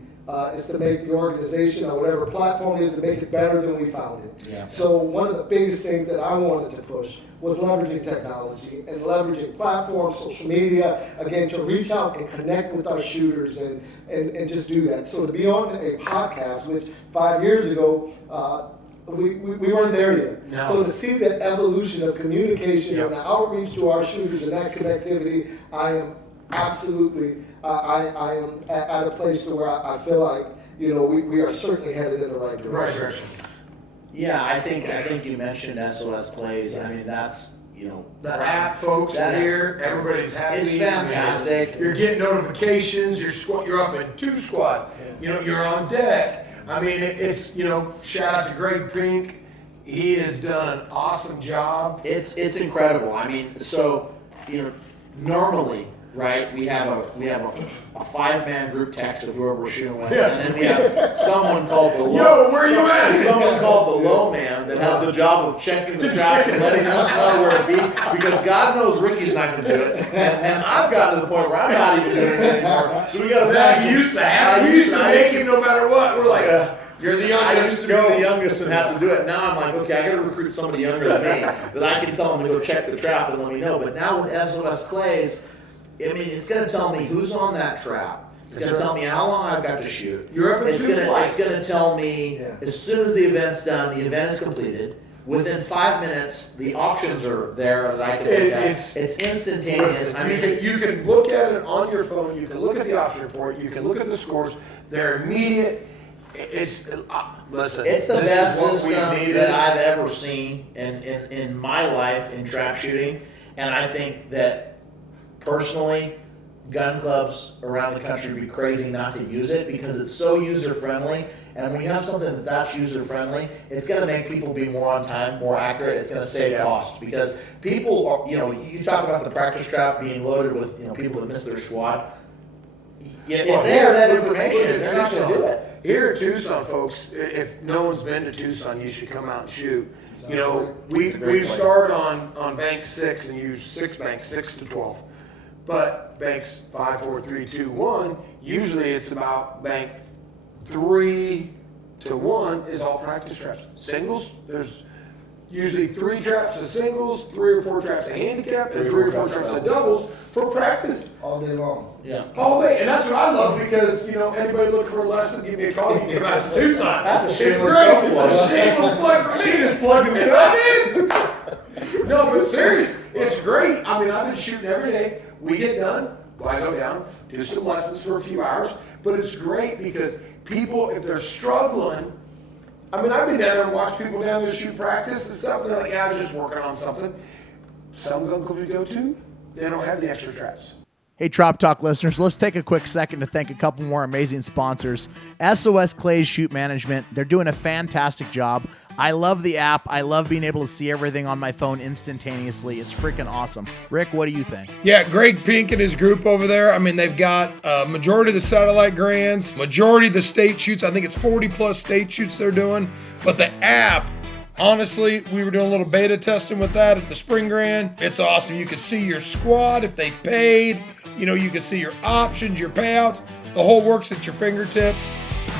is to make the organization or whatever platform it is to make it better than we found it. Yeah. So one of the biggest things that I wanted to push was leveraging technology and leveraging platforms, social media, again, to reach out and connect with our shooters and just do that. So to be on a podcast, which 5 years ago, we weren't there yet. No. So to see the evolution of communication Yep. and the outreach to our shooters and that connectivity, I am absolutely, I am at a place to where I feel like, we are certainly headed in the right direction. Right direction. Yeah, I think you mentioned SOS Plays. I mean, that's, The app, folks, That- here, everybody's happy. It's fantastic. You're getting notifications. You're up in 2 squads. You're on deck. I mean, it's shout out to Greg Pink. He has done an awesome job. It's incredible. I mean, so normally, right, we have a 5-man group text of whoever we're shooting with, Yeah. and then we have someone called the Yo, where you at? Someone called the low man that has the job of checking the traps and letting us know where to be, because God knows Ricky's not going to do it, and I've gotten to the point where I'm not even doing it anymore. So we got That you used to have. You used to make him no matter what. We're like, Yeah. you're the I youngest. used to be the youngest and have to do it. Now I'm like, okay, I got to recruit somebody younger than me that I can tell them to go check the trap and let me know. But now with SOS Clays, I mean, it's going to tell me who's on that trap. It's going to tell me how long I've got to shoot. You're up in 2 flights. It's going to tell me Yeah. as soon as the event's done, the event is completed. Within 5 minutes, the options are there that I can look at. It's- It's instantaneous. I mean, it's, you can look at it on your phone. You can look at the option report. You can look at the scores. They're immediate. Listen. It's the this best is what we system needed. that I've ever seen in my life in trap shooting, and I think that personally, gun clubs around the country would be crazy not to use it because it's so user friendly. And when you have something that's user friendly, it's going to make people be more on time, more accurate. It's going to save costs because people are, you talk about the practice trap being loaded with people that miss their squad. If they have that information, they're not going to do it. Here at Tucson, folks, if no one's been to Tucson, you should come out and shoot. We great place. start on bank 6 and use 6 banks, 6 to 12. But banks 5, 4, 3, 2, 1, usually it's about bank 3 to 1 is all practice traps. Singles, there's usually 3 traps of singles, 3 or 4 traps of handicap, and 3 or 4 traps of doubles for practice All day long. Yeah. all day. And that's what I love because, anybody looking for a lesson, give me a call. You can come out to Tucson. That's a It's shameless great. self-plug. It's a shameless plug for me. Just plug himself. No, but serious, it's great. I mean, I've been shooting every day. We get done, well, I go down, do some lessons for a few hours. But it's great because people, if they're struggling, I mean, I've been down there and watched people down there shoot practice and stuff. And they're like, yeah, they're just working on something. Some gun clubs we go to, they don't have the extra traps. Hey, Trop Talk listeners, let's take a quick second to thank a couple more amazing sponsors. SOS Clays Shoot Management. They're doing a fantastic job. I love the app. I love being able to see everything on my phone instantaneously. It's freaking awesome. Rick, what do you think? Yeah, Greg Pink and his group over there. I mean, they've got majority of the satellite grands, majority of the state shoots. I think it's 40 plus state shoots they're doing. But the app, honestly, we were doing a little beta testing with that at the Spring Grand. It's awesome. You can see your squad if they paid. You can see your options, your payouts. The whole works at your fingertips.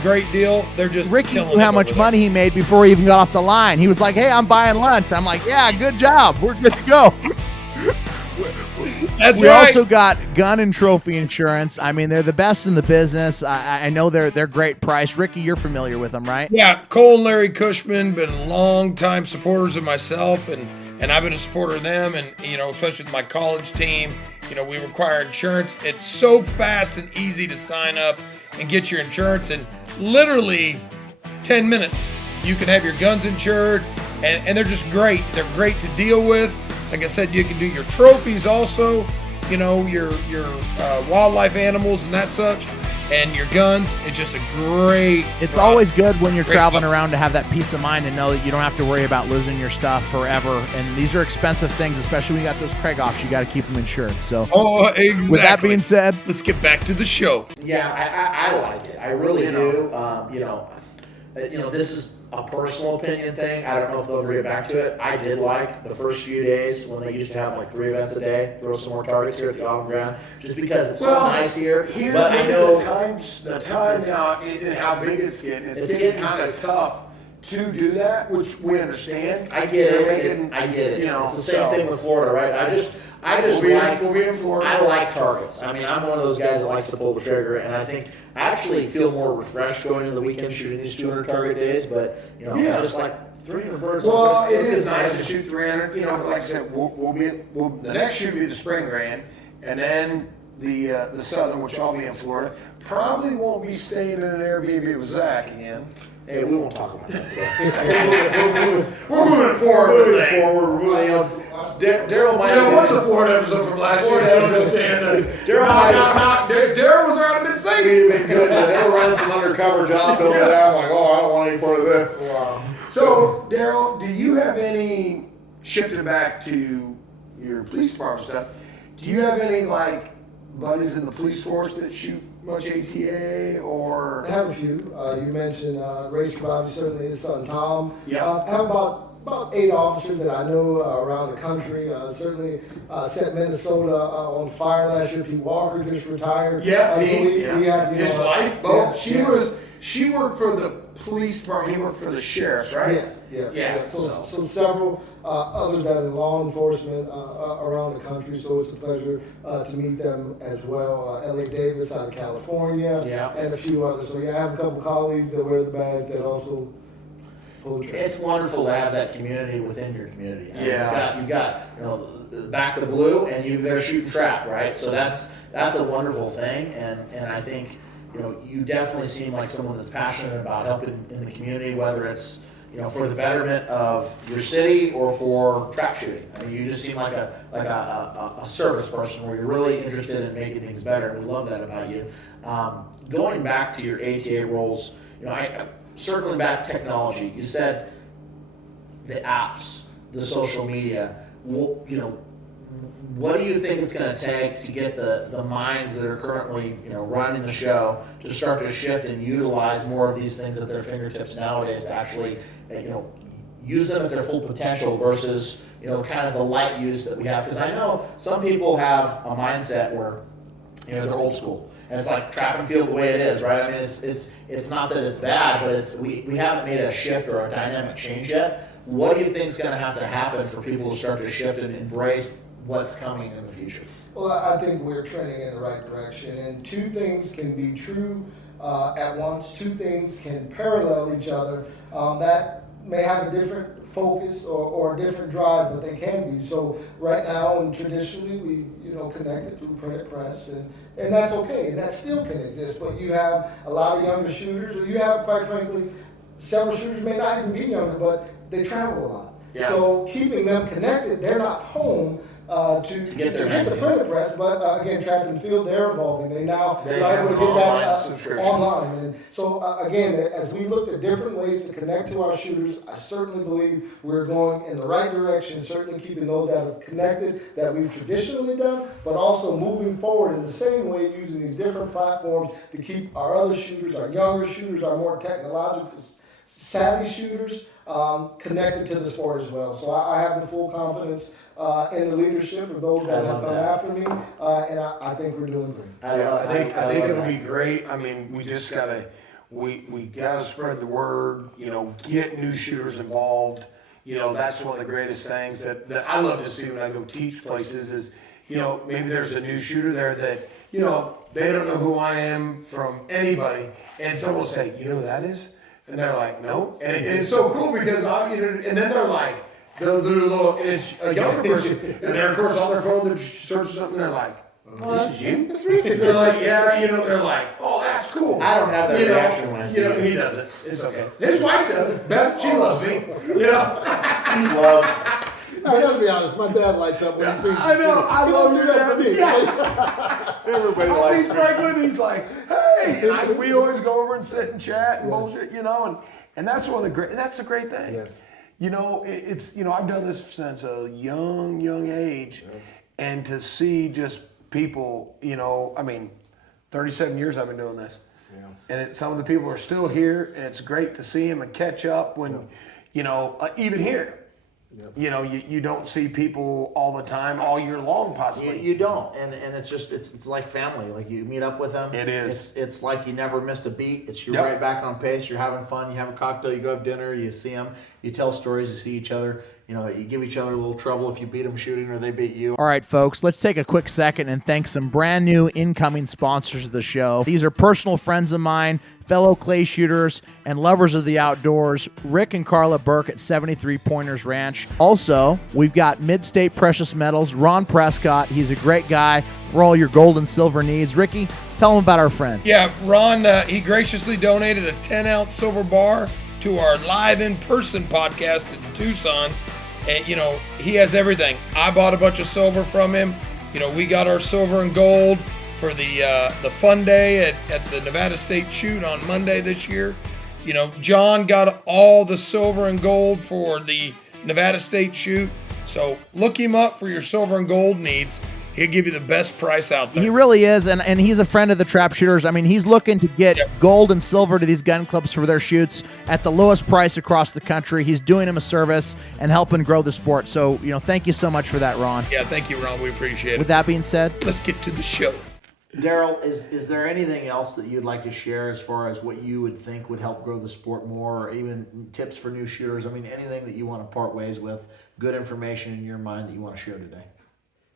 great deal. They're just Ricky killing knew how it much over money he made before he even got off the line. He was like, "Hey, I'm buying lunch." I'm like, "Yeah, good job. We're good to go." there. That's We right. also got gun and trophy insurance. I mean, they're the best in the business. I know they're great price. Ricky, you're familiar with them, right? Yeah, Cole and Larry Cushman been long-time supporters of myself, and I've been a supporter of them, and especially with my college team. We require insurance. It's so fast and easy to sign up and get your insurance in literally 10 minutes. You can have your guns insured, and they're just great. They're great to deal with. Like I said, you can do your trophies also, your wildlife animals and that such, and your guns. It's just a great. It's product. always good when you're Great traveling product. around to have that peace of mind and know that you don't have to worry about losing your stuff forever. And these are expensive things, especially when you got those Craig offs. You got to keep them insured. So, Oh, exactly. with that being said, let's get back to the show. Yeah, I like it. I really do. This is a personal opinion thing. I don't know if they'll ever get back to it. I did like the first few days when they used to have like 3 events a day, throw some more targets here at the Autumn Ground, just because it's so nice here. But I know the time now and how big it's getting kind of tough to do that, which we understand. I get it. They're making, I get it. you It's the same thing with Florida, right? I just We'll be in Florida. I like targets. I mean, I'm one of those guys that likes to pull the trigger, and I think I actually feel more refreshed going into the weekend shooting these 200 target days. But just like 300 birds. Well, it let's is get nice some- to shoot 300. Like I said, the next shoot will be the Spring Grand, and then the Southern, which I'll be in Florida. Probably won't be staying in an Airbnb with Zach again. Hey, we won't talk about that today. We're moving forward with Moving things. forward, Daryl might. There was a Florida episode from last year. Florida I episode. understand that. Daryl might- Daryl was out a bit safe. We've been good. They were running some undercover jobs over there. I'm like, I don't want any part of this. So, Daryl, do you have any, shifting back to your police department stuff, do you have any, buddies in the police force that shoot much ATA, or? I have a few. You mentioned Rage Bobby, certainly his son Tom. Yeah. I have about 8 officers that I know around the country. Certainly set Minnesota on fire last year. Pete Walker just retired. Yeah, So he- we had, his wife, both. Yeah, She worked for the police department, he worked for the sheriff's, right? Yes, yeah. Yeah, So so- several others that are in law enforcement around the country, so it's a pleasure to meet them as well. L.A. Davis out of California, Yeah. and a few others. So yeah, I have a couple colleagues that wear the badge that also pull the trigger. It's wonderful to have that community within your community. I mean, Yeah. You've got the back of the blue, and you there shooting trap, right? So that's a wonderful thing, and I think you definitely seem like someone that's passionate about helping in the community, whether it's for the betterment of your city or for trap shooting. I mean, you just seem like a service person where you're really interested in making things better, and we love that about you. Going back to your ATA roles, I circling back technology. You said the apps, the social media. What do you think it's going to take to get the minds that are currently running the show to start to shift and utilize more of these things at their fingertips nowadays to actually use them at their full potential versus kind of the light use that we have? Because I know some people have a mindset where they're old school and it's like trap and field the way it is, right? I mean, it's not that it's bad, but we haven't made a shift or a dynamic change yet. What do you think is going to have to happen for people to start to shift and embrace what's coming in the future? Well, I think we're trending in the right direction, and 2 things can be true at once. 2 things can parallel each other. That may have a different focus or a different drive, but they can be. So right now, and traditionally, we connected through printed press, and that's okay, and that still can exist. But you have a lot of younger shooters, or you have, quite frankly, several shooters may not even be younger, but they travel a lot. Yeah. So keeping them connected, they're not home to get their get hands the on printed press, but again, track and field, they're evolving. They now They are have able to get online that subscription. online. And so again, as we looked at different ways to connect to our shooters, I certainly believe we're going in the right direction, certainly keeping those that are connected that we've traditionally done, but also moving forward in the same way using these different platforms to keep our other shooters, our younger shooters, our more technological savvy shooters connected to the sport as well. So I have the full confidence in the leadership of those that I have love come that. after me, and I think we're doing great. I think it'll be great. I mean, we just gotta we got to spread the word, get new shooters involved. That's one of the greatest things that I love to see when I go teach places is, maybe there's a new shooter there that, they don't know who I am from anybody. And someone will say, you know who that is? And they're like, no. And it's so cool because and then they're like, they'll do a little, and it's a younger person. And they're, of course, on their phone, they're searching something, and they're like, this is you? They're like, yeah, they're like, oh, that's cool. I don't have that reaction when I see it. He doesn't. It's okay. His wife does. Beth, she loves me. He's loved. I gotta be honest, my dad lights up when he sees I know. I love your that for me. Yeah. Everybody I likes see Franklin, he's like, hey, and we always go over and sit and chat and bullshit, and that's one of the great. That's a great thing. Yes. It's I've done this since a young age, and to see just people, 37 years I've been doing this, and some of the people are still here, and it's great to see them and catch up when, even here. You don't see people all the time, all year long, possibly. You don't, and it's just it's like family. Like you meet up with them. It is. It's like you never missed a beat. It's you're right back on pace. You're having fun. You have a cocktail. You go have dinner. You see them. You tell stories. You see each other. You give each other a little trouble if you beat them shooting or they beat you. All right, folks, let's take a quick second and thank some brand new incoming sponsors of the show. These are personal friends of mine, fellow clay shooters, and lovers of the outdoors, Rick and Carla Burke at 73 Pointers Ranch. Also, we've got Mid-State Precious Metals, Ron Prescott. He's a great guy for all your gold and silver needs. Ricky, tell them about our friend. Yeah, Ron, he graciously donated a 10-ounce silver bar to our live in-person podcast in Tucson. And, he has everything. I bought a bunch of silver from him. We got our silver and gold for the fun day at the Nevada State Shoot on Monday this year. John got all the silver and gold for the Nevada State Shoot. So look him up for your silver and gold needs. He'll give you the best price out there. He really is, and he's a friend of the trap shooters. I mean, he's looking to get gold and silver to these gun clubs for their shoots at the lowest price across the country. He's doing them a service and helping grow the sport. So, thank you so much for that, Ron. Yeah, thank you, Ron. We appreciate it. With that being said, let's get to the show. Daryl, is there anything else that you'd like to share as far as what you would think would help grow the sport more, or even tips for new shooters? I mean, anything that you want to part ways with, good information in your mind that you want to share today?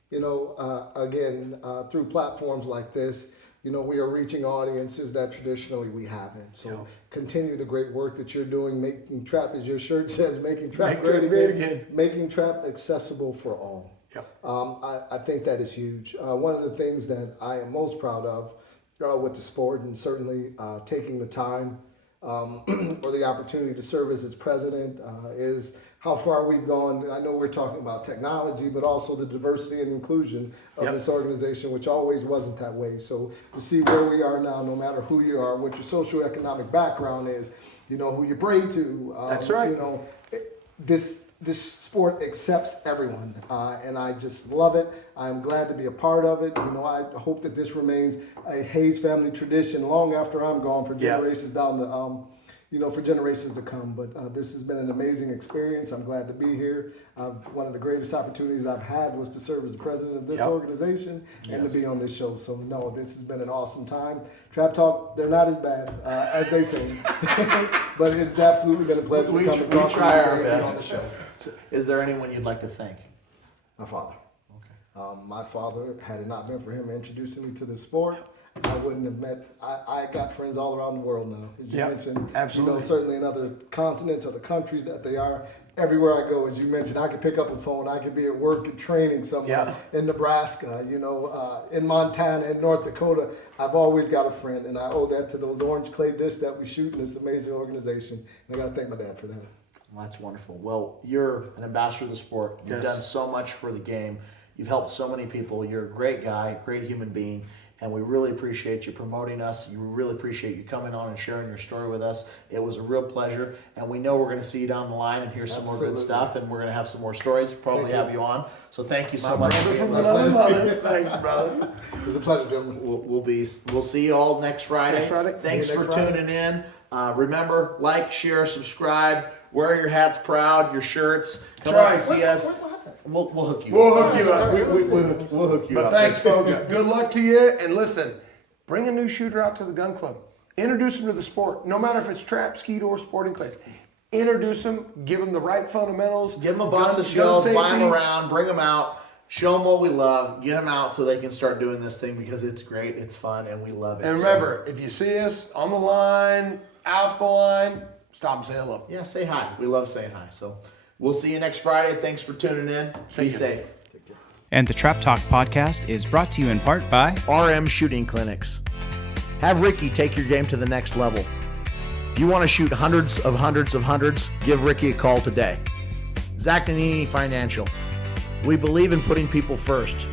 Again, through platforms like this, we are reaching audiences that traditionally we haven't. So continue the great work that you're doing, making trap, as your shirt says, making trap great again, making trap accessible for all. I think that is huge. One of the things that I am most proud of with the sport, and certainly taking the time or the opportunity to serve as its president, is how far we've gone. I know we're talking about technology, but also the diversity and inclusion of this organization, which always wasn't that way. So to see where we are now, no matter who you are, what your socioeconomic background is, who you pray to. That's right. This sport accepts everyone, and I just love it. I'm glad to be a part of it. I hope that this remains a Hayes family tradition long after I'm gone, for generations down the for generations to come. But this has been an amazing experience. I'm glad to be here. One of the greatest opportunities I've had was to serve as the president of this organization and to be on this show. So no, this has been an awesome time. Trap Talk, they're not as bad as they say, but it's absolutely been a pleasure to come and talk to you our and be on the best. show. Is there anyone you'd like to thank? My father. Okay. My father, had it not been for him introducing me to the sport, I wouldn't have met. I got friends all around the world now, as you mentioned. Absolutely. Certainly in other continents, other countries that they are. Everywhere I go, as you mentioned, I can pick up a phone. I could be at work and training somewhere in Nebraska, in Montana, in North Dakota. I've always got a friend, and I owe that to those orange clay discs that we shoot in this amazing organization. And I got to thank my dad for that. Well, that's wonderful. Well, you're an ambassador of the sport. You've done so much for the game. You've helped so many people. You're a great guy, great human being. And we really appreciate you promoting us. We really appreciate you coming on and sharing your story with us. It was a real pleasure. And we know we're going to see you down the line and hear some more good stuff. And we're going to have some more stories, probably have you on. So thank you so much for being with us. Thanks, brother. It was a pleasure, gentlemen. We'll see you all next Friday. Thanks for tuning in. Remember, like, share, subscribe, wear your hats proud, your shirts. Come out and see us. We'll hook you We'll up. hook you up. We'll hook you up. But thanks, folks. Good luck to you. And listen, bring a new shooter out to the gun club. Introduce them to the sport, no matter if it's trap, skeet, or sporting clays. Introduce them, give them the right fundamentals. Give them a box of shells, buy them around, bring them out, show them what we love, get them out so they can start doing this thing because it's great, it's fun, and we love it. And remember, if you see us on the line, off the line, stop and say hello. Yeah, say hi. We love saying hi. So we'll see you next Friday. Thanks for tuning in. Be safe. And the Trap Talk podcast is brought to you in part by RM Shooting Clinics. Have Ricky take your game to the next level. If you want to shoot hundreds, give Ricky a call today. Zach Nannini Financial. We believe in putting people first.